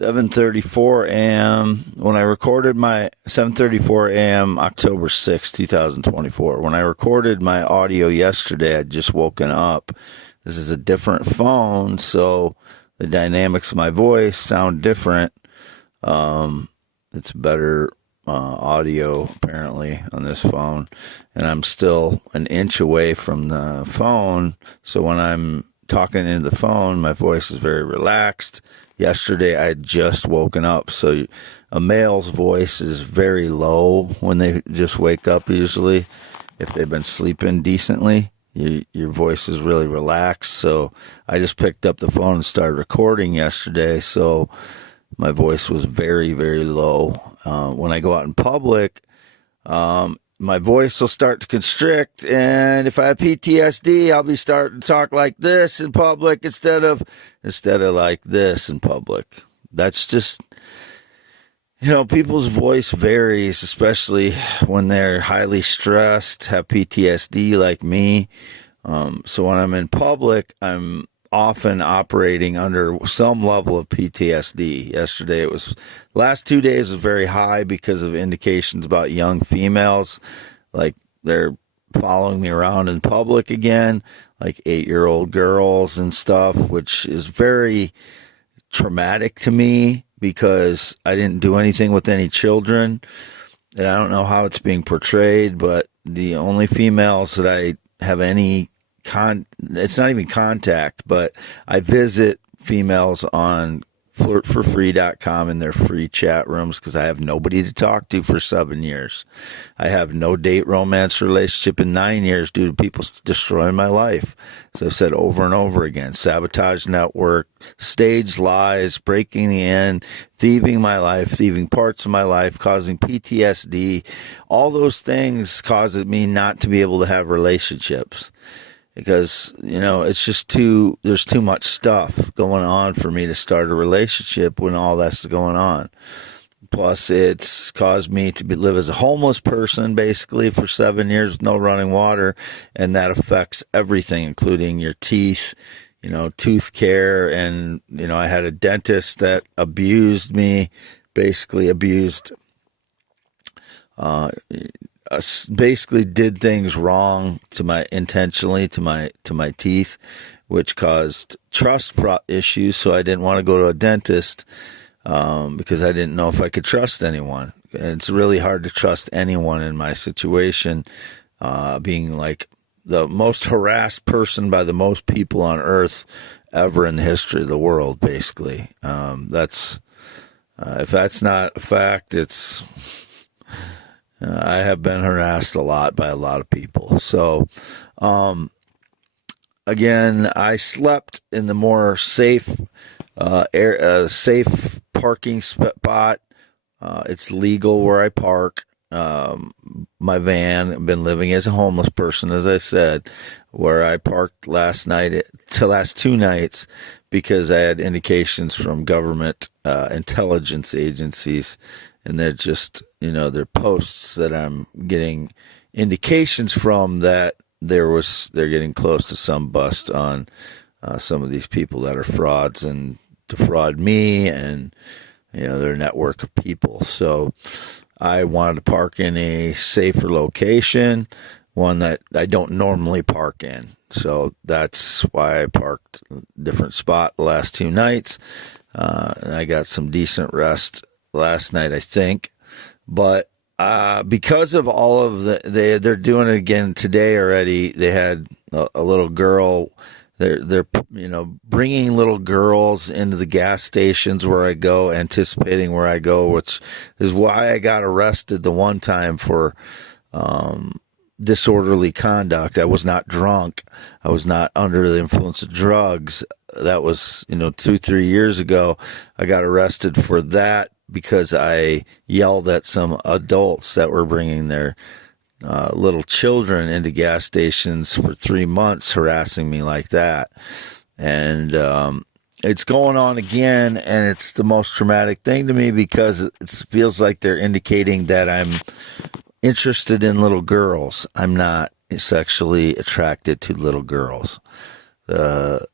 7:34 a.m. When I recorded my 7:34 a.m. October 6, 2024. When I recorded my audio yesterday, I'd just woken up. This is a different phone, so the dynamics of my voice sound different. It's better audio apparently on this phone, and I'm still an inch away from the phone, so when I'm talking into the phone, my voice is very relaxed. Yesterday, I had just woken up, so a male's voice is very low when they just wake up, usually. If they've been sleeping decently, your voice is really relaxed. So I just picked up the phone and started recording yesterday, so my voice was very, very low. When I go out in public, my voice will start to constrict, and if I have PTSD, I'll be starting to talk like this in public instead of like this in public. That's just, people's voice varies, especially when they're highly stressed, have PTSD like me. So when I'm in public, I'm often operating under some level of PTSD. Yesterday, last 2 days was very high because of indications about young females, like they're following me around in public again, like 8-year-old girls and stuff, which is very traumatic to me because I didn't do anything with any children, and I don't know how it's being portrayed, but the only females that I have any it's not even contact, but I visit females on flirtforfree.com in their free chat rooms because I have nobody to talk to for 7 years. I have no date romance relationship in 9 years due to people destroying my life. So I've said over and over again, sabotage network, staged lies, breaking the end, thieving my life, thieving parts of my life, causing PTSD. All those things cause me not to be able to have relationships. Because, it's just there's too much stuff going on for me to start a relationship when all that's going on. Plus, it's caused me to live as a homeless person, basically, for 7 years with no running water. And that affects everything, including your teeth, tooth care. And, I had a dentist that abused me, basically did things wrong intentionally to my teeth, which caused trust issues. So I didn't want to go to a dentist because I didn't know if I could trust anyone. And it's really hard to trust anyone in my situation, being like the most harassed person by the most people on earth ever in the history of the world, basically. If that's not a fact, I have been harassed a lot by a lot of people. So, again, I slept in the more safe parking spot. It's legal where I park my van. I've been living as a homeless person, as I said, where I parked last 2 nights because I had indications from government intelligence agencies. And they're just, they're posts that I'm getting indications from that they're getting close to some bust on some of these people that are frauds and defraud me and, their network of people. So I wanted to park in a safer location, one that I don't normally park in. So that's why I parked a different spot the last 2 nights. And I got some decent rest last night, I think, but because of all of they're doing it again today already. They had a little girl. They're bringing little girls into the gas stations where I go, anticipating where I go, which is why I got arrested the one time for disorderly conduct. I was not drunk. I was not under the influence of drugs. That was 2-3 years ago. I got arrested for that because I yelled at some adults that were bringing their little children into gas stations for 3 months, harassing me like that. And it's going on again, and it's the most traumatic thing to me because it feels like they're indicating that I'm interested in little girls. I'm not sexually attracted to little girls. The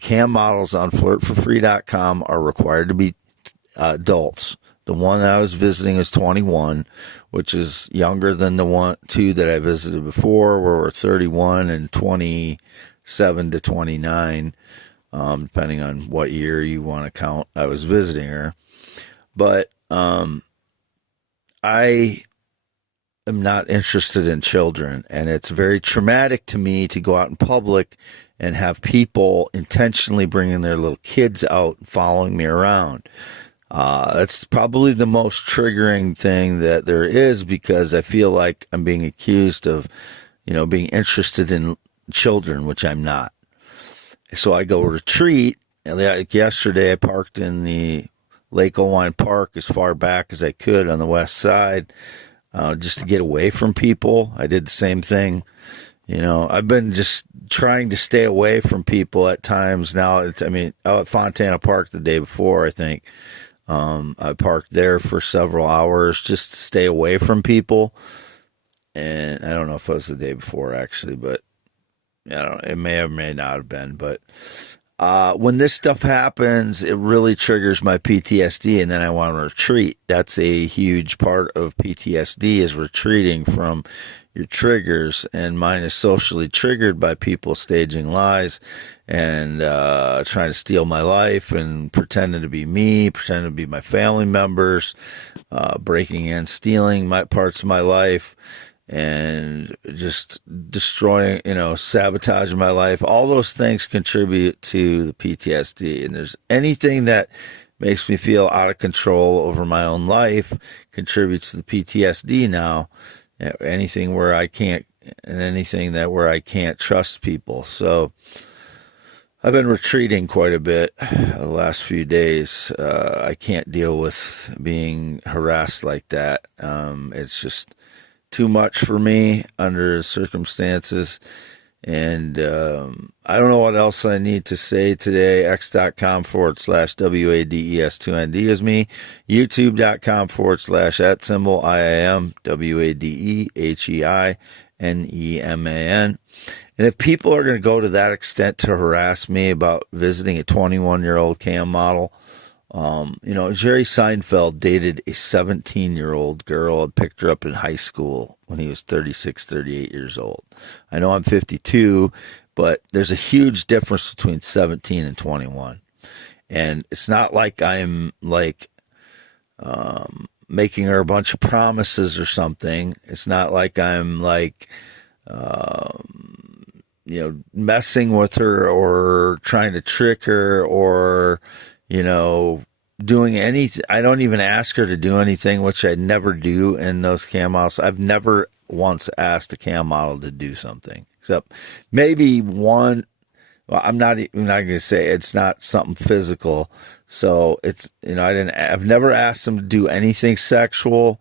cam models on flirtforfree.com are required to be adults. The one that I was visiting was 21, which is younger than the two that I visited before, where we're 31 and 27 to 29, depending on what year you want to count. I was visiting her, but I am not interested in children, and it's very traumatic to me to go out in public and have people intentionally bringing their little kids out and following me around. That's probably the most triggering thing that there is, because I feel like I'm being accused of, being interested in children, which I'm not. So I go retreat. Like yesterday, I parked in the Lake Owine Park as far back as I could on the west side, just to get away from people. I did the same thing. I've been just trying to stay away from people at times now. Out at Fontana Park the day before, I think, I parked there for several hours just to stay away from people. And I don't know if it was the day before, actually, but it may or may not have been. But when this stuff happens, it really triggers my PTSD, and then I want to retreat. That's a huge part of PTSD, is retreating from your triggers, and mine is socially triggered by people staging lies and trying to steal my life and pretending to be me, pretending to be my family members, breaking and stealing my parts of my life, and just destroying, sabotaging my life. All those things contribute to the PTSD. And there's anything that makes me feel out of control over my own life contributes to the PTSD now. Anything where I can't, and anything where I can't trust people. So I've been retreating quite a bit the last few days. I can't deal with being harassed like that. It's just too much for me under the circumstances. And I don't know what else I need to say today. X.com/WADES2ND is me. YouTube.com/@ IAM WADEHEINEMAN. And if people are going to go to that extent to harass me about visiting a 21-year-old cam model, Jerry Seinfeld dated a 17-year-old girl and picked her up in high school when he was 36, 38 years old. I know I'm 52, but there's a huge difference between 17 and 21. And it's not like I'm making her a bunch of promises or something. It's not like I'm messing with her or trying to trick her or, doing anything. I don't even ask her to do anything, which I never do in those cam models. I've never once asked a cam model to do something, except maybe one. Well, I'm not going to say it's not something physical. So it's, I've never asked them to do anything sexual.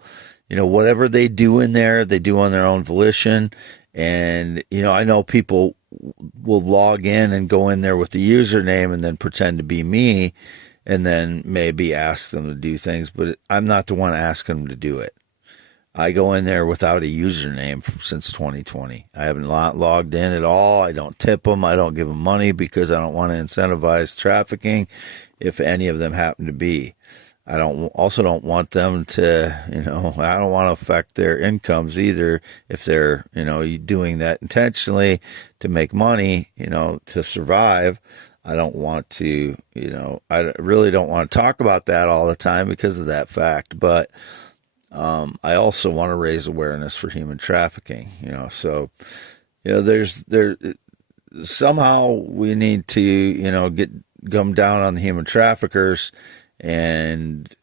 Whatever they do in there, they do on their own volition. And, I know people will log in and go in there with the username and then pretend to be me and then maybe ask them to do things, but I'm not the one asking them to do it. I go in there without a username since 2020. I haven't logged in at all. I don't tip them. I don't give them money because I don't want to incentivize trafficking if any of them happen to be. I also don't want them to, I don't want to affect their incomes either if they're, doing that intentionally to make money, to survive. I don't want to, I really don't want to talk about that all the time because of that fact. But I also want to raise awareness for human trafficking, so, somehow we need to, come down on the human traffickers and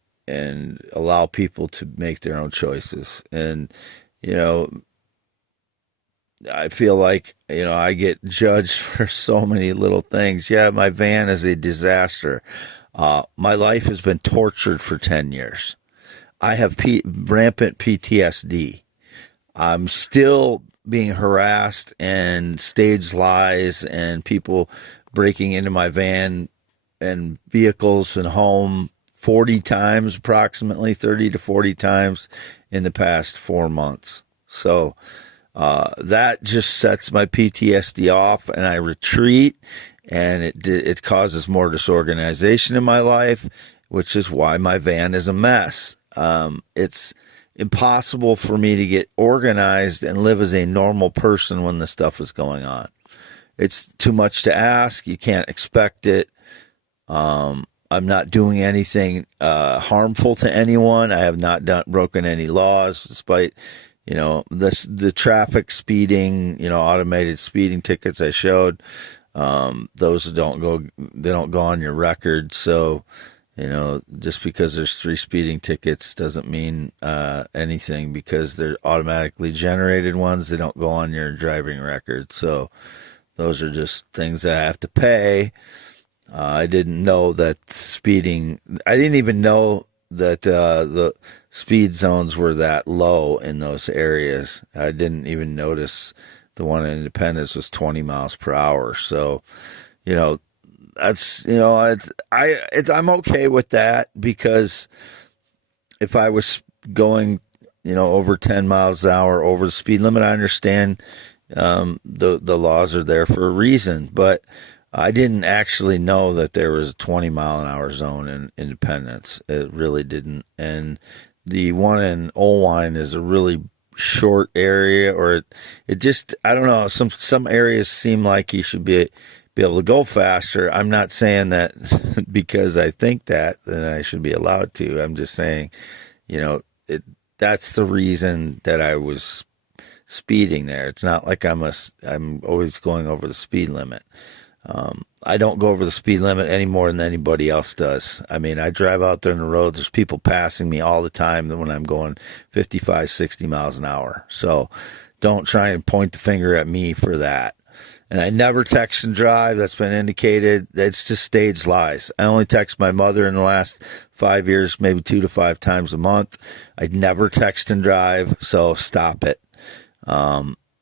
allow people to make their own choices. And, I feel like, I get judged for so many little things. Yeah, my van is a disaster. My life has been tortured for 10 years. I have rampant PTSD. I'm still being harassed and staged lies and people breaking into my van and vehicles and home 40 times, approximately 30 to 40 times in the past 4 months. So that just sets my PTSD off, and I retreat, and it causes more disorganization in my life, which is why my van is a mess. It's impossible for me to get organized and live as a normal person when this stuff is going on. It's too much to ask. You can't expect it. I'm not doing anything harmful to anyone. I have not broken any laws, despite, the traffic speeding, automated speeding tickets I showed. Those they don't go on your record. So, just because there's 3 speeding tickets doesn't mean anything, because they're automatically generated ones. They don't go on your driving record. So those are just things that I have to pay. I didn't know that I didn't even know that the speed zones were that low in those areas. I didn't even notice the one in Independence was 20 miles per hour. So, that's, I'm okay with that, because if I was going, over 10 miles an hour over the speed limit, I understand the laws are there for a reason, but I didn't actually know that there was a 20 mile an hour zone in Independence. It really didn't. And the one in Olwine is a really short area, or it just, I don't know. Some areas seem like you should be able to go faster. I'm not saying that because I think that, then I should be allowed to. I'm just saying, that's the reason that I was speeding there. It's not like I'm always going over the speed limit. I don't go over the speed limit any more than anybody else does. I mean, I drive out there in the road. There's people passing me all the time when I'm going 55, 60 miles an hour. So don't try and point the finger at me for that. And I never text and drive. That's been indicated. It's just staged lies. I only text my mother in the last 5 years, maybe 2 to 5 times a month. I never text and drive, so stop it.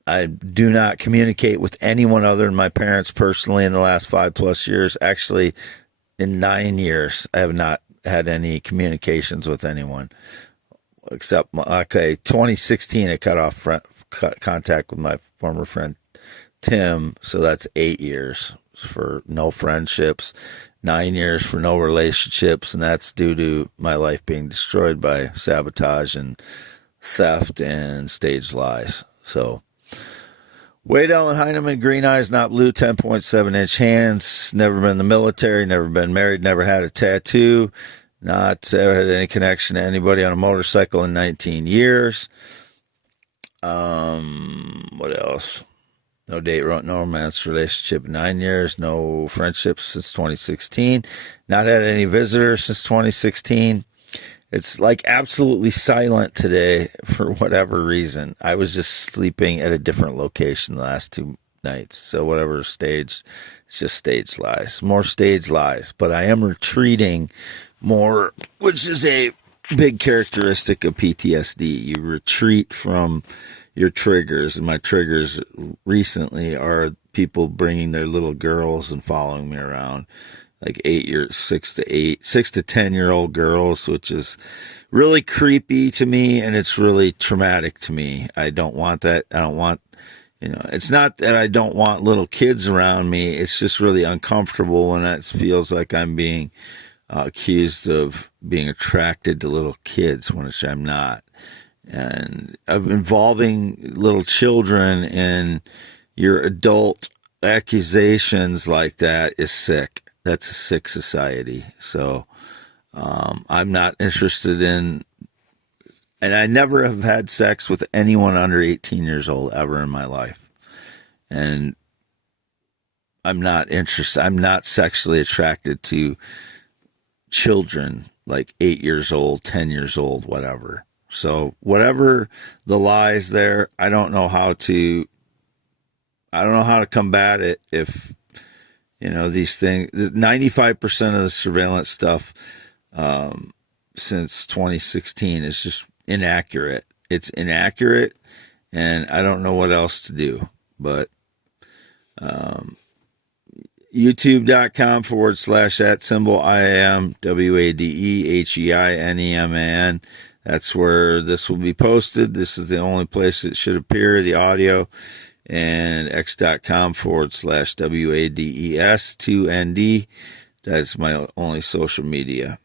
I do not communicate with anyone other than my parents personally in the last 5+ years. Actually, in 9 years, I have not had any communications with anyone except, 2016, I cut contact with my former friend Tim. So that's 8 years for no friendships, 9 years for no relationships. And that's due to my life being destroyed by sabotage and theft and staged lies. So, Wade Allen Heineman, green eyes, not blue, 10.7-inch hands, never been in the military, never been married, never had a tattoo, not ever had any connection to anybody on a motorcycle in 19 years. What else? No date, no romance relationship in 9 years, no friendships since 2016, not had any visitors since 2016. It's like absolutely silent today for whatever reason. I was just sleeping at a different location the last 2 nights. So whatever staged, it's just staged lies. More staged lies. But I am retreating more, which is a big characteristic of PTSD. You retreat from your triggers. And my triggers recently are people bringing their little girls and following me around. Like 6 to 10-year-old girls, which is really creepy to me, and it's really traumatic to me. I don't want that. I don't want, it's not that I don't want little kids around me. It's just really uncomfortable when it feels like I'm being accused of being attracted to little kids, which I'm not. And of involving little children in your adult accusations like that is sick. That's a sick society. So I'm not interested in, and I never have had sex with anyone under 18 years old ever in my life. And I'm not interested. I'm not sexually attracted to children like 8 years old, 10 years old, whatever. So whatever the lies there, I don't know how to combat it if, these things, 95% of the surveillance stuff since 2016 is just inaccurate. It's inaccurate, and I don't know what else to do. But youtube.com/@IAMWADEHEINEMAN. That's where this will be posted. This is the only place it should appear, the audio. And x.com/WADES2ND. That's my only social media.